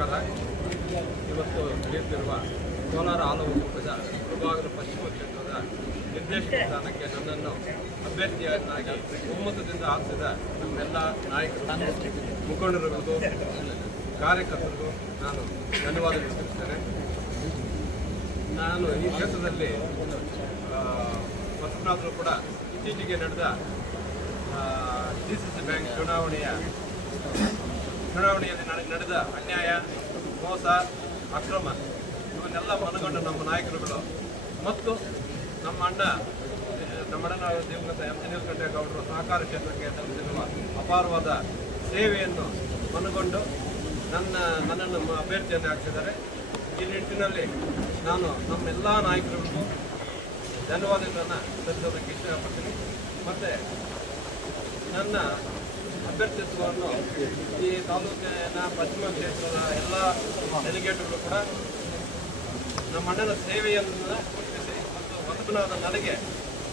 ನಮಸ್ಕಾರ. ಇವತ್ತು ನಡೆಯುತ್ತಿರುವ ಕೋಲಾರ ಆಲೂಕುಪ್ಪದ ವಿಭಾಗದ ಪಶ್ಚಿಮ ಕ್ಷೇತ್ರದ ನಿರ್ದೇಶಕ ಸ್ಥಾನಕ್ಕೆ ನನ್ನನ್ನು ಅಭ್ಯರ್ಥಿಯನ್ನಾಗಿ ಒಮ್ಮತದಿಂದ ಆರಿಸಿದ ನಮ್ಮೆಲ್ಲ ನಾಯಕರು, ಮುಖಂಡರುಗಳಿಗೂ ಕಾರ್ಯಕರ್ತರಿಗೂ ನಾನು ಧನ್ಯವಾದ ತಿಳಿಸುತ್ತೇನೆ. ನಾನು ಈ ಕ್ಷೇತ್ರದಲ್ಲಿ ವರ್ಷನಾದರೂ ಕೂಡ ಇತ್ತೀಚೆಗೆ ನಡೆದ DCC ಬ್ಯಾಂಕ್ ಚುನಾವಣೆಯಲ್ಲಿ ನಡೆದ ಅನ್ಯಾಯ, ಮೋಸ, ಅಕ್ರಮ ಇವನ್ನೆಲ್ಲ ಮನಗೊಂಡು ನಮ್ಮ ನಾಯಕರುಗಳು ಮತ್ತು ನಮ್ಮ ಅಣ್ಣನ ದಿವಂಗತ ಎಂ ನೀಲಕಂಠೇಗೌಡರು ಸಹಕಾರ ಕ್ಷೇತ್ರಕ್ಕೆ ಸಲ್ಲಿಸಿರುವ ಅಪಾರವಾದ ಸೇವೆಯನ್ನು ಮನಗೊಂಡು ನನ್ನನ್ನು ಅಭ್ಯರ್ಥಿಯನ್ನು ಹಾಕಿಸಿದ್ದಾರೆ. ಈ ನಿಟ್ಟಿನಲ್ಲಿ ನಾನು ನಮ್ಮೆಲ್ಲ ನಾಯಕರುಗಳಿಗೂ ಧನ್ಯವಾದಗಳನ್ನು ಸಲ್ಲಿಸೋದಕ್ಕೆ ಇಷ್ಟಪಡ್ತೀನಿ. ಮತ್ತು ನನ್ನ ಅಭ್ಯರ್ಥಿತ್ವವನ್ನು ಈ ತಾಲೂಕಿನ ಪಶ್ಚಿಮ ಕ್ಷೇತ್ರದ ಎಲ್ಲ ಡೆಲಿಗೇಟ್ಗಳು ಕೂಡ ನಮ್ಮ ಅಣ್ಣನ ಸೇವೆಯನ್ನು ಗುರುತಿಸಿ ಮತ್ತು ಬದುಕನಾದ ನನಗೆ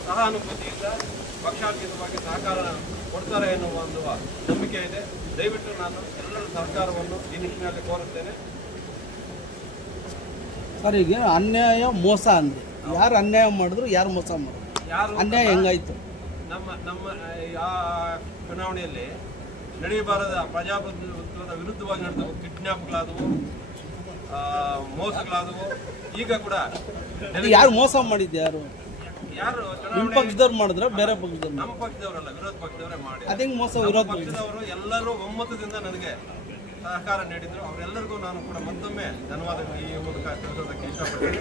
ಸಹಾನುಭೂತಿಯಿಂದ ಪಕ್ಷಾತೀತವಾಗಿ ಸಹಕಾರ ಕೊಡ್ತಾರೆ ಎನ್ನುವ ಒಂದು ನಂಬಿಕೆ ಇದೆ. ದಯವಿಟ್ಟು ನಾನು ಎಲ್ಲರ ಸಹಕಾರವನ್ನು ಈ ನಿಟ್ಟಿನಲ್ಲಿ ಕೋರುತ್ತೇನೆ. ಸರ್, ಈಗ ಅನ್ಯಾಯ ಮೋಸ ಅಂದ್ರೆ ಯಾರು ಅನ್ಯಾಯ ಮಾಡಿದ್ರು, ಯಾರು ಮೋಸ ಮಾಡಿದ್ರು, ಯಾರು ಅನ್ಯಾಯ ಹೆಂಗಾಯ್ತು? ನಮ್ಮ ಆ ಚುನಾವಣೆಯಲ್ಲಿ ನಡೆಯಬಾರದ ಪ್ರಜಾಪ್ರಭುತ್ವದ ವಿರುದ್ಧವಾಗಿ ನಡೆದವು ಕಿಡ್ನಾಪ್ಗಳಾದವು, ಮೋಸಗಳಾದವು. ಈಗ ಕೂಡ ಯಾರು ಮೋಸ ಮಾಡಿದ್ದು? ಯಾರು ನಿಮ್ಮ ಪಕ್ಷದವ್ರು ಮಾಡಿದ್ರ, ಬೇರೆ ಪಕ್ಷದವ್ರು? ನಮ್ಮ ಪಕ್ಷದವರಲ್ಲ, ವಿರೋಧ ಪಕ್ಷದವರೇ ಮಾಡಿ. ಅದೇ ಮೋಸ. ವಿರೋಧ ಪಕ್ಷದವರು ಎಲ್ಲರೂ ಒಮ್ಮತದಿಂದ ನನಗೆ ಸಹಕಾರ ನೀಡಿದ್ರು. ಅವರೆಲ್ಲರಿಗೂ ನಾನು ಕೂಡ ಮತ್ತೊಮ್ಮೆ ಧನ್ಯವಾದ ಈ ಮೂಲಕ ತಿಳಿಸೋದಕ್ಕೆ ಇಷ್ಟಪಡ್ತೀನಿ.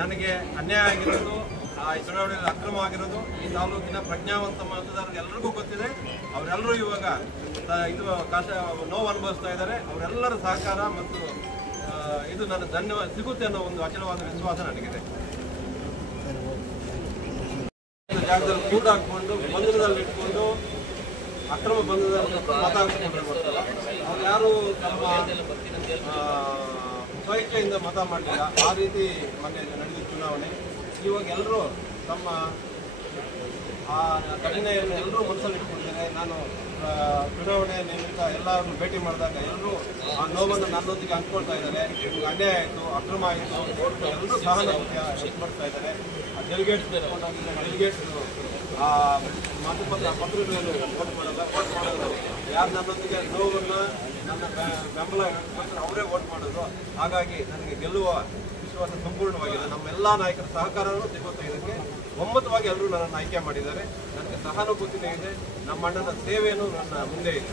ನನಗೆ ಅನ್ಯಾಯ ಆಗಿರೋದು, ಆ ಚುನಾವಣೆಯಲ್ಲಿ ಅಕ್ರಮ ಆಗಿರೋದು ಈ ತಾಲೂಕಿನ ಪ್ರಜ್ಞಾವಂತ ಮತದಾರರು ಎಲ್ಲರಿಗೂ ಗೊತ್ತಿದೆ. ಅವರೆಲ್ಲರೂ ಇವಾಗ ನೋವು ಅನುಭವಿಸ್ತಾ ಇದ್ದಾರೆ. ಅವರೆಲ್ಲರ ಸಹಕಾರ ಮತ್ತು ಇದು ನನ್ನ ಧನ್ಯವಾದ ಸಿಗುತ್ತೆ ಅನ್ನೋ ಒಂದು ಅಚಲವಾದ ವಿಶ್ವಾಸ ನನಗಿದೆ. ಜಾಗದಲ್ಲಿ ಕೂಡ ಹಾಕೊಂಡು ಬಂಧನದಲ್ಲಿ ಇಟ್ಕೊಂಡು ಅಕ್ರಮ ಬಂಧನದಲ್ಲಿ ಮಾತಾಡ್ಕೊಂಡ್ರೆ ಅವ್ರು ಯಾರು ತಮ್ಮ ಸ್ವಇಚ್ಛೆಯಿಂದ ಮತ ಮಾಡಲಿಲ್ಲ. ಆ ರೀತಿ ಮೊನ್ನೆ ನಡೆದ ಚುನಾವಣೆ. ಇವಾಗ ಎಲ್ಲರೂ ತಮ್ಮ ಆ ಘಟನೆಯನ್ನು ಎಲ್ಲರೂ ಮನಸ್ಸಲ್ಲಿ ಇಟ್ಕೊಂಡಿದ್ದಾರೆ. ನಾನು ಚುನಾವಣೆ ನಿಮಿತ್ತ ಎಲ್ಲರನ್ನು ಭೇಟಿ ಮಾಡಿದಾಗ ಎಲ್ಲರೂ ಆ ನೋವನ್ನು ನನ್ನೊಂದಿಗೆ ಅಂದ್ಕೊಳ್ತಾ ಇದ್ದಾರೆ. ಅನ್ಯಾಯ ಆಯಿತು, ಅಕ್ರಮ ಆಯಿತು, ಎಲ್ಲರೂ ಸಹಾನುಭೂತಿ ವ್ಯಕ್ತಪಡ್ತಾ ಇದ್ದಾರೆ. ಆ ಡೆಲಿಗೇಟ್ಸ್ ಆ ಪತ್ರಗಳನ್ನು ವೋಟ್ ಮಾಡಲ್ಲ, ವೋಟ್ ಮಾಡೋದು ಯಾರು ನನ್ನೊಂದಿಗೆ ನೋವನ್ನು ನನ್ನ ಬೆಂಬಲ ಅವರೇ ವೋಟ್ ಮಾಡೋದು. ಹಾಗಾಗಿ ನನಗೆ ಗೆಲ್ಲುವ ವಿಶ್ವಾಸ ಸಂಪೂರ್ಣವಾಗಿದೆ. ನಮ್ಮೆಲ್ಲ ನಾಯಕರ ಸಹಕಾರವೂ ಸಿಗುತ್ತೆ. ಇದಕ್ಕೆ ಒಮ್ಮತವಾಗಿ ಎಲ್ಲರೂ ನನ್ನನ್ನು ಆಯ್ಕೆ ಮಾಡಿದ್ದಾರೆ. ನನಗೆ ಸಹಾನುಭೂತಿನೇ ಇದೆ. ನಮ್ಮ ಅಣ್ಣನ ಸೇವೆಯನ್ನು ನನ್ನ ಮುಂದೆ ಇದೆ.